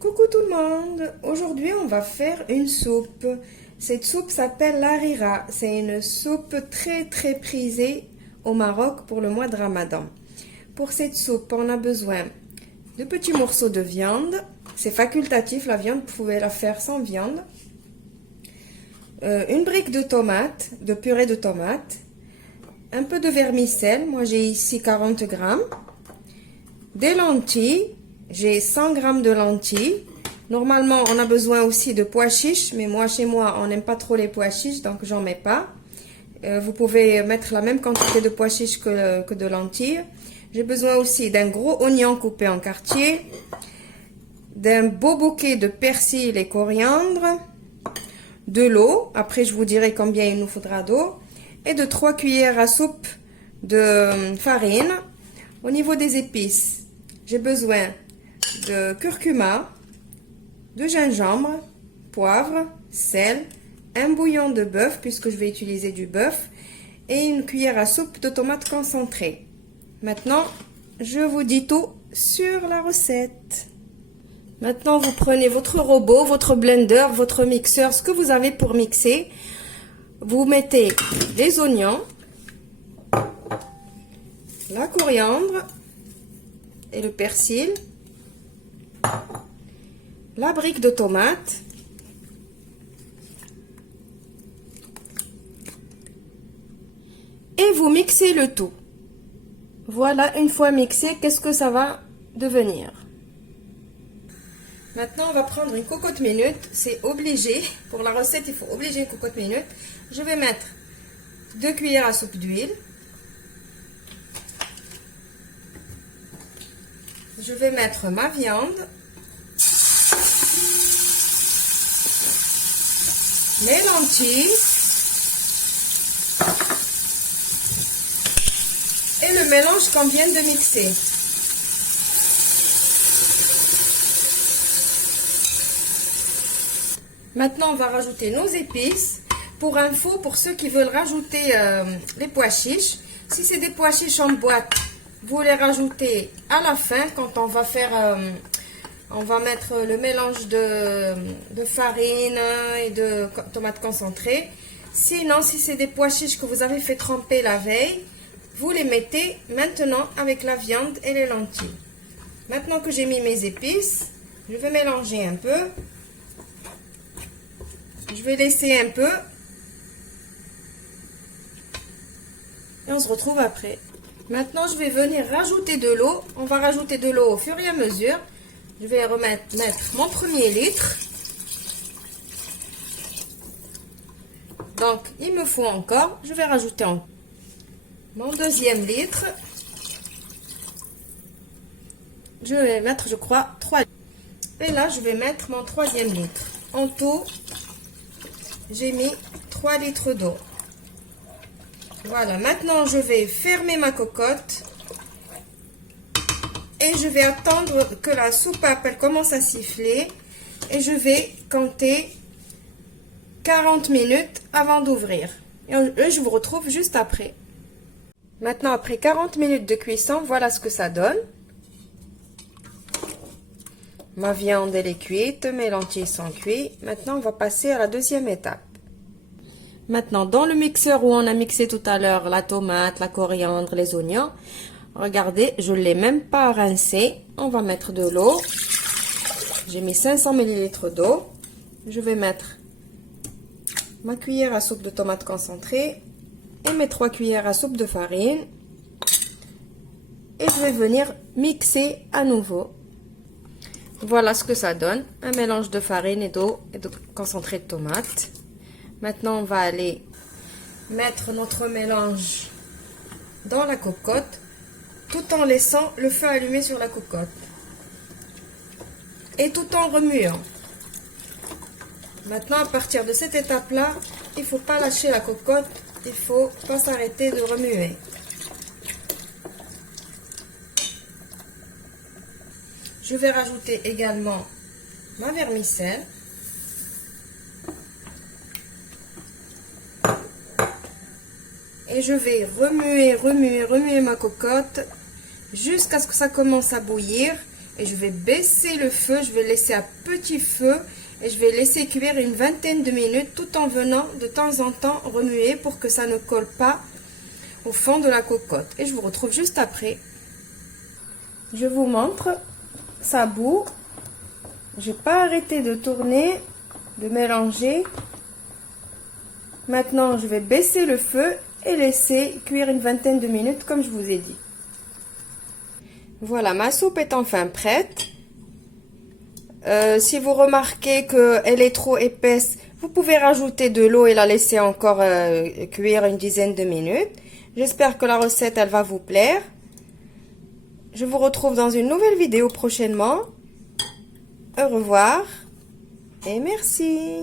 Coucou tout le monde! Aujourd'hui, on va faire une soupe. Cette soupe s'appelle l'harira. C'est une soupe très prisée au Maroc pour le mois de Ramadan. Pour cette soupe, on a besoin de petits morceaux de viande. C'est facultatif, la viande, vous pouvez la faire sans viande. Une brique de tomates, de purée de tomates. Un peu de vermicelle, moi j'ai ici 40 grammes. Des lentilles. J'ai 100 grammes de lentilles. Normalement, on a besoin aussi de pois chiches, mais moi, chez moi, on n'aime pas trop les pois chiches, donc j'en mets pas. Vous pouvez mettre la même quantité de pois chiches que de lentilles. J'ai besoin aussi d'un gros oignon coupé en quartiers, d'un beau bouquet de persil et coriandre, de l'eau, après je vous dirai combien il nous faudra d'eau, et de 3 cuillères à soupe de farine. Au niveau des épices, j'ai besoin de curcuma, de gingembre, poivre, sel, un bouillon de bœuf puisque je vais utiliser du bœuf et une cuillère à soupe de tomates concentrées. Maintenant, je vous dis tout sur la recette. Maintenant, vous prenez votre robot, votre blender, votre mixeur, ce que vous avez pour mixer. Vous mettez les oignons, la coriandre et le persil, la brique de tomate, et vous mixez le tout. Voilà, une fois mixé, qu'est-ce que ça va devenir? Maintenant, on va prendre une cocotte minute. C'est obligé. Pour la recette, il faut obliger une cocotte minute. Je vais mettre 2 cuillères à soupe d'huile. Je vais mettre ma viande, mes lentilles et le mélange qu'on vient de mixer. Maintenant, on va rajouter nos épices. Pour info, pour ceux qui veulent rajouter les pois chiches, si c'est des pois chiches en boîte, vous les rajoutez à la fin quand on va faire, on va mettre le mélange de farine et de tomates concentrées. Sinon, si c'est des pois chiches que vous avez fait tremper la veille, vous les mettez maintenant avec la viande et les lentilles. Maintenant que j'ai mis mes épices, je vais mélanger un peu. Je vais laisser un peu. Et on se retrouve après. Maintenant, je vais venir rajouter de l'eau. On va rajouter de l'eau au fur et à mesure. Je vais mettre mon premier litre. Donc, il me faut encore. Je vais rajouter mon deuxième litre. Je vais mettre, je crois, 3 litres. Et là, je vais mettre mon troisième litre. En tout, j'ai mis 3 litres d'eau. Voilà, maintenant je vais fermer ma cocotte et je vais attendre que la soupape elle commence à siffler et je vais compter 40 minutes avant d'ouvrir. Et je vous retrouve juste après. Maintenant, après 40 minutes de cuisson, voilà ce que ça donne. Ma viande elle est cuite, mes lentilles sont cuites. Maintenant, on va passer à la deuxième étape. Maintenant, dans le mixeur où on a mixé tout à l'heure la tomate, la coriandre, les oignons, regardez, je ne l'ai même pas rincé. On va mettre de l'eau. J'ai mis 500 ml d'eau. Je vais mettre ma cuillère à soupe de tomate concentrée et mes 3 cuillères à soupe de farine. Et je vais venir mixer à nouveau. Voilà ce que ça donne. Un mélange de farine et d'eau et de concentré de tomate. Maintenant, on va aller mettre notre mélange dans la cocotte tout en laissant le feu allumé sur la cocotte et tout en remuant. Maintenant, à partir de cette étape-là, il ne faut pas lâcher la cocotte, il ne faut pas s'arrêter de remuer. Je vais rajouter également ma vermicelle. Et je vais remuer ma cocotte jusqu'à ce que ça commence à bouillir et je vais baisser le feu, je vais laisser à petit feu et je vais laisser cuire une vingtaine de minutes tout en venant de temps en temps remuer pour que ça ne colle pas au fond de la cocotte. Et je vous retrouve juste après. Je vous montre, ça bout. J'ai pas arrêté de tourner, de mélanger. Maintenant, je vais baisser le feu et laisser cuire une vingtaine de minutes comme je vous ai dit. Voilà, ma soupe est enfin prête. Si vous remarquez qu'elle est trop épaisse, vous pouvez rajouter de l'eau et la laisser encore cuire une dizaine de minutes. J'espère que la recette, elle va vous plaire. Je vous retrouve dans une nouvelle vidéo prochainement. Au revoir et merci.